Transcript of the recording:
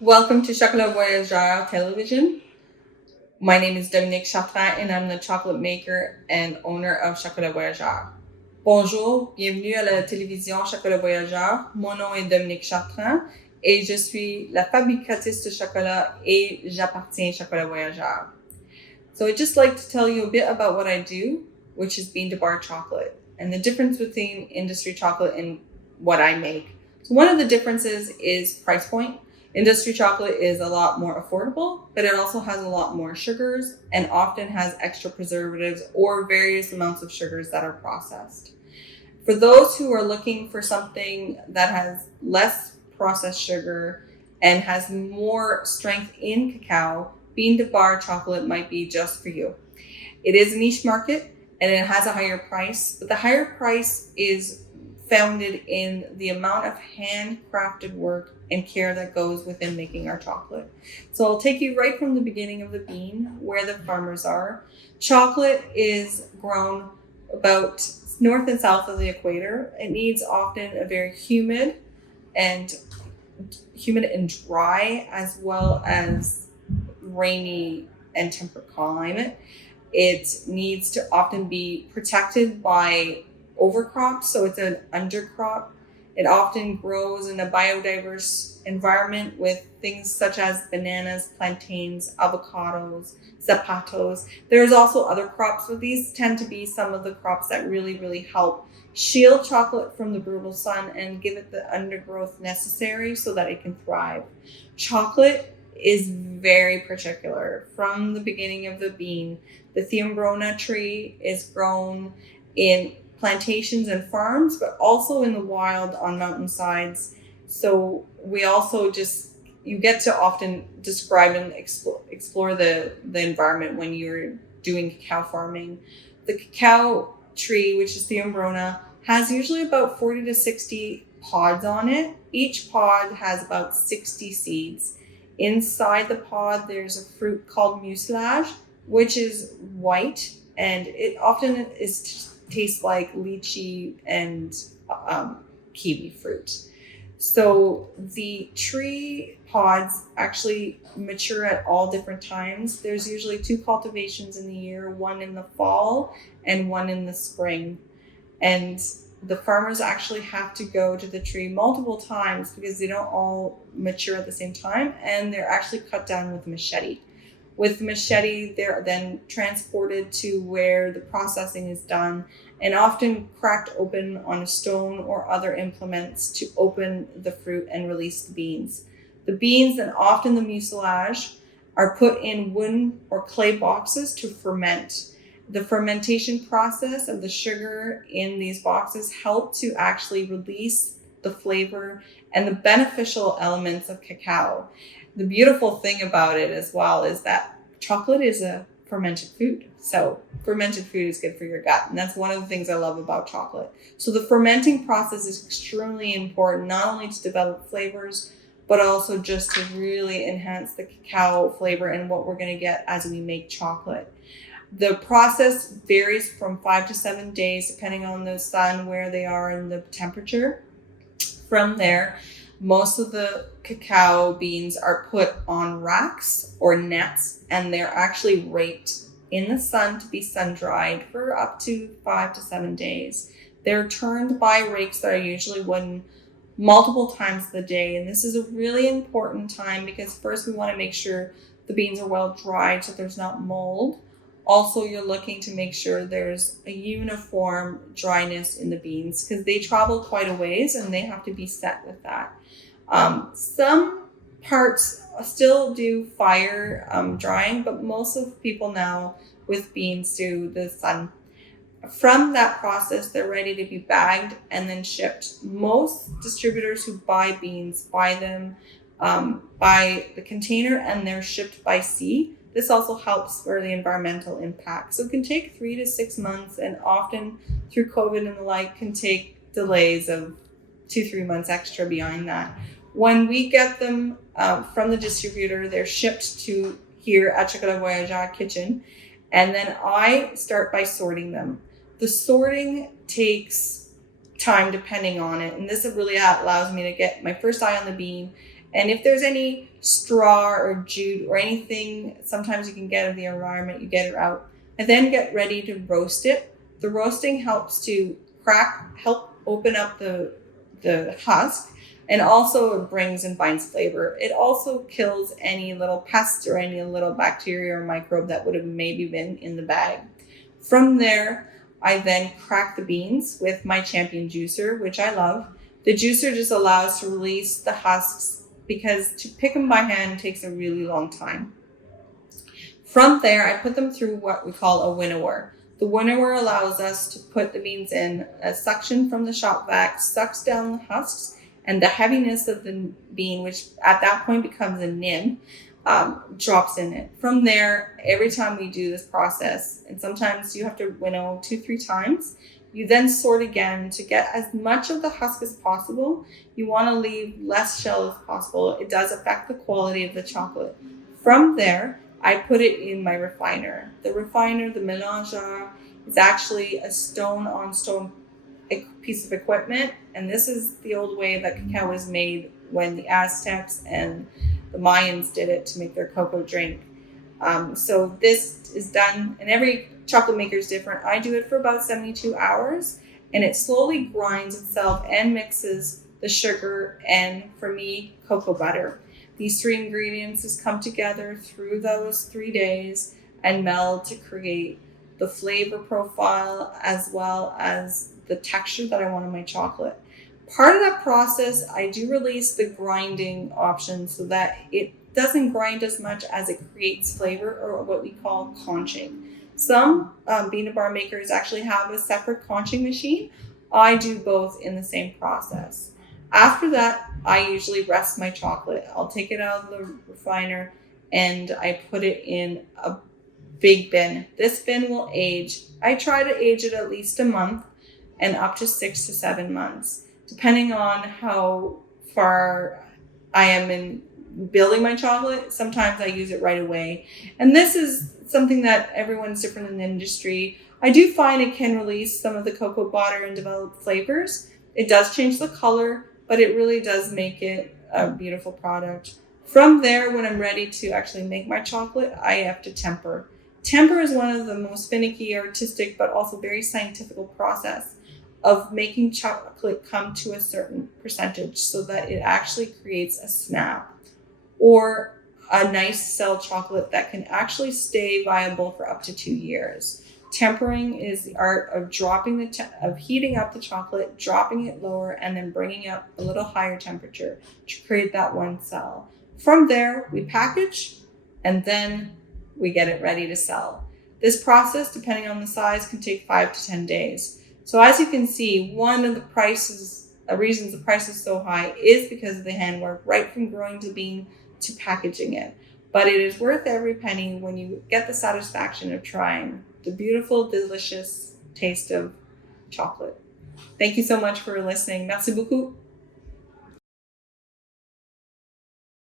Welcome to Chocolat Voyageur television. My name is Dominique Chartrand and I'm the chocolate maker and owner of Chocolat Voyageur. Bonjour, bienvenue à la télévision Chocolat Voyageur. Mon nom est Dominique Chartrand et je suis la fabricatrice de chocolat et j'appartiens à Chocolat Voyageur. So I'd just like to tell you a bit about what I do, which is bean to bar chocolate, and the difference between industry chocolate and what I make. So one of the differences is price point. Industry chocolate is a lot more affordable, but it also has a lot more sugars and often has extra preservatives or various amounts of sugars that are processed. For those who are looking for something that has less processed sugar and has more strength in cacao, bean to bar chocolate might be just for you. It is a niche market and it has a higher price, but the higher price is founded in the amount of handcrafted work and care that goes within making our chocolate. So I'll take you right from the beginning of the bean, where the farmers are. Chocolate is grown about north and south of the equator. It needs often a very and humid and dry, as well as rainy and temperate climate. It needs to often be protected by overcrops, so it's an undercrop. It often grows in a biodiverse environment with things such as bananas, plantains, avocados, zapatos. There's also other crops, but these tend to be some of the crops that really help shield chocolate from the brutal sun and give it the undergrowth necessary so that it can thrive. Chocolate is very particular. From the beginning of the bean, the Theobroma tree is grown in plantations and farms, but also in the wild on mountainsides. So we also you get to often describe and explore the environment when you're doing cacao farming. The cacao tree, which is Theobroma, has usually about 40 to 60 pods on it. Each pod has about 60 seeds. Inside the pod, there's a fruit called mucilage, which is white, and it often tastes like lychee and kiwi fruit. So the tree pods actually mature at all different times. There's usually 2 cultivations in the year, one in the fall and one in the spring. And the farmers actually have to go to the tree multiple times because they don't all mature at the same time, and they're actually cut down with a machete. With machete, they're then transported to where the processing is done and often cracked open on a stone or other implements to open the fruit and release the beans. The beans and often the mucilage are put in wooden or clay boxes to ferment. The fermentation process of the sugar in these boxes help to actually release the flavor and the beneficial elements of cacao. The beautiful thing about it as well is that chocolate is a fermented food. So fermented food is good for your gut. And that's one of the things I love about chocolate. So the fermenting process is extremely important, not only to develop flavors, but also just to really enhance the cacao flavor and what we're going to get as we make chocolate. The process varies from 5 to 7 days, depending on the sun, where they are, and the temperature. From there, most of the cacao beans are put on racks or nets, and they're actually raked in the sun to be sun dried for up to 5 to 7 days. They're turned by rakes that are usually wooden multiple times a day. And this is a really important time because first we want to make sure the beans are well dried so there's not mold. Also, you're looking to make sure there's a uniform dryness in the beans because they travel quite a ways and they have to be set with that. Some parts still do fire drying, but most of people now with beans do the sun. From that process, they're ready to be bagged and then shipped. Most distributors who buy beans buy them by the container and they're shipped by sea. This also helps for the environmental impact. So it can take 3 to 6 months, and often through COVID and the like can take delays of 2-3 months extra behind that. When we get them from the distributor, they're shipped to here at Chocolat Voyageur kitchen, and then I start by sorting them. The sorting takes time depending on it, and this really allows me to get my first eye on the bean And if there's any straw or jute or anything, sometimes you can get in the environment, you get it out. I then get ready to roast it. The roasting helps to help open up the husk, and also it brings and binds flavor. It also kills any little pests or any little bacteria or microbe that would have maybe been in the bag. From there, I then crack the beans with my champion juicer, which I love. The juicer just allows to release the husks because to pick them by hand takes a really long time. From there, I put them through what we call a winnower. The winnower allows us to put the beans in. A suction from the shop vac sucks down the husks, and the heaviness of the bean, which at that point becomes a nin, drops in it. From there, every time we do this process, and sometimes you have to winnow 2-3 times, you then sort again to get as much of the husk as possible. You want to leave less shell as possible. It does affect the quality of the chocolate. From there, I put it in my refiner. The refiner, the mélangeur, is actually a stone-on-stone piece of equipment, and this is the old way that cacao was made when the Aztecs and the Mayans did it to make their cocoa drink. So this is done, and every chocolate maker is different. I do it for about 72 hours, and it slowly grinds itself and mixes the sugar and, for me, cocoa butter. These three ingredients just come together through those 3 days and meld to create the flavor profile as well as the texture that I want in my chocolate. Part of that process, I do release the grinding option so that it doesn't grind as much as it creates flavor, or what we call conching. Some bean bar makers actually have a separate conching machine. I do both in the same process. After that, I usually rest my chocolate. I'll take it out of the refiner and I put it in a big bin. This bin will age. I try to age it at least a month and up to 6 to 7 months, depending on how far I am in building my chocolate. Sometimes I use it right away. And this is something that everyone's different in the industry. I do find it can release some of the cocoa butter and develop flavors. It does change the color, but it really does make it a beautiful product. From there, when I'm ready to actually make my chocolate, I have to temper. Temper is one of the most finicky, artistic, but also very scientific process of making chocolate come to a certain percentage so that it actually creates a snap or a nice cell chocolate that can actually stay viable for up to 2 years. Tempering is the art of of heating up the chocolate, dropping it lower, and then bringing up a little higher temperature to create that one cell. From there, we package, and then we get it ready to sell. This process, depending on the size, can take 5 to 10 days. So as you can see, one of the reasons the price is so high is because of the handwork, right from growing the bean to packaging it. But it is worth every penny when you get the satisfaction of trying the beautiful, delicious taste of chocolate. Thank you so much for listening. Merci beaucoup.